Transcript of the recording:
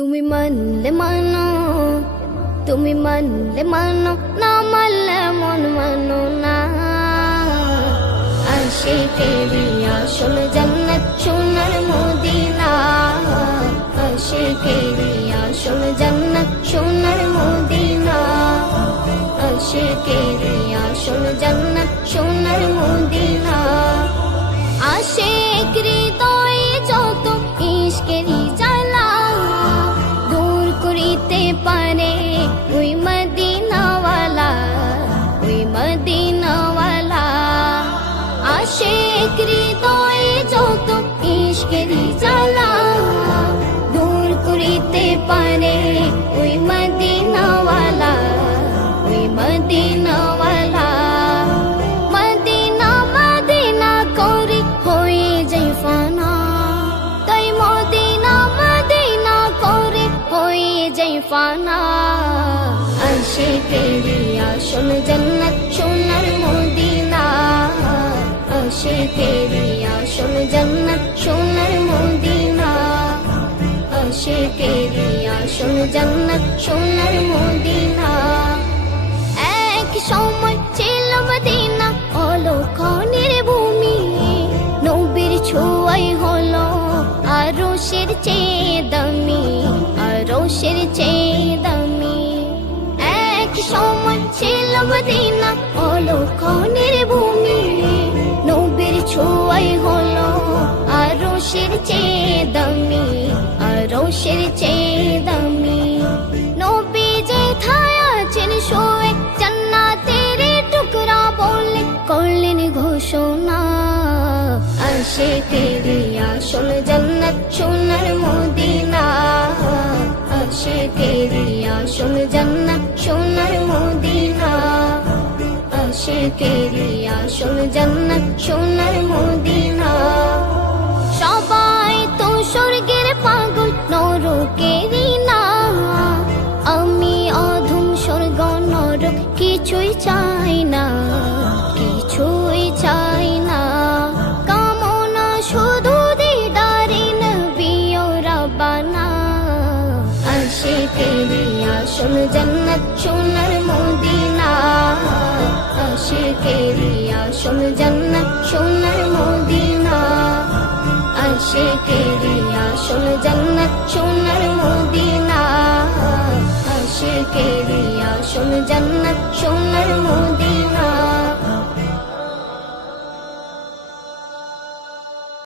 তুমি মানলে মানো, তুমি মানলে মানো, না মানলে মন মানো না। আশিকেরি আসল জান্নাত সোনার মদিনা, আশিকেরি আসল জান্নাত সোনার মদিনা, আশিকেরি আসল জান্নাত সোনার মদিনা। আশিক হৃদয়ে যত ইশকেরি জ্বালা দূর করিতে পারে ওই মদিনাওয়ালা, ওই মদিনাওয়ালা। আশিক হৃদয়ে যত ইশকেরি জ্বালা দূর করিতে পারে ওই মদিনাওয়ালা, ওই মদিনাওয়ালা। মদিনা মদিনা করে হয়ে যাই ফানা, তাই মদিনা মদিনা করে হয়ে যাই ফানা। আশিকেরি আসল জান্নাত সোনার মদিনা, আশিকেরি আসল জান্নাত সোনার মদিনা, আশিকেরি আসল জান্নাত সোনার মদিনা। এক সময় ছিল মদিনা অলক্ষণের ভূমি, নবীর ছোঁয়াই হলো আরশের চেয়ে দামি, আরশের চেয়ে দামি। এক সময় ছিল মদিনা অলক্ষণের ভূমি, নবীর ছোঁয়াই হলো আরশের চেয়ে দামি, আরশের চেয়ে দামি। নবী যেথায় আছেন শোয়ে জান্নাতের টুকরা বলে করলেন ঘোষণা। আশিকেরি আসল জান্নাত সোনার মদিনা, আশিকেরি আসল জান্নাত সোনার মদিনা, আশিকেরি আসল জান্নাত সোনার মদিনা। সবাই তো স্বর্গের পাগল নরকেরই না, আমি অধম স্বর্গ নরক কিছুই চাই না, কিছুই চাই না। কামনা শুধু দিদারে নবী ও রাব্বানা। আশিকেরি আসল জান্নাত সোনার মদিনা, আশিকেরি আসল জান্নাত সোনার মদিনা, আশিকেরি আসল জান্নাত সোনার মদিনা, আশিকেরি আসল জান্নাত সোনার মদিনা।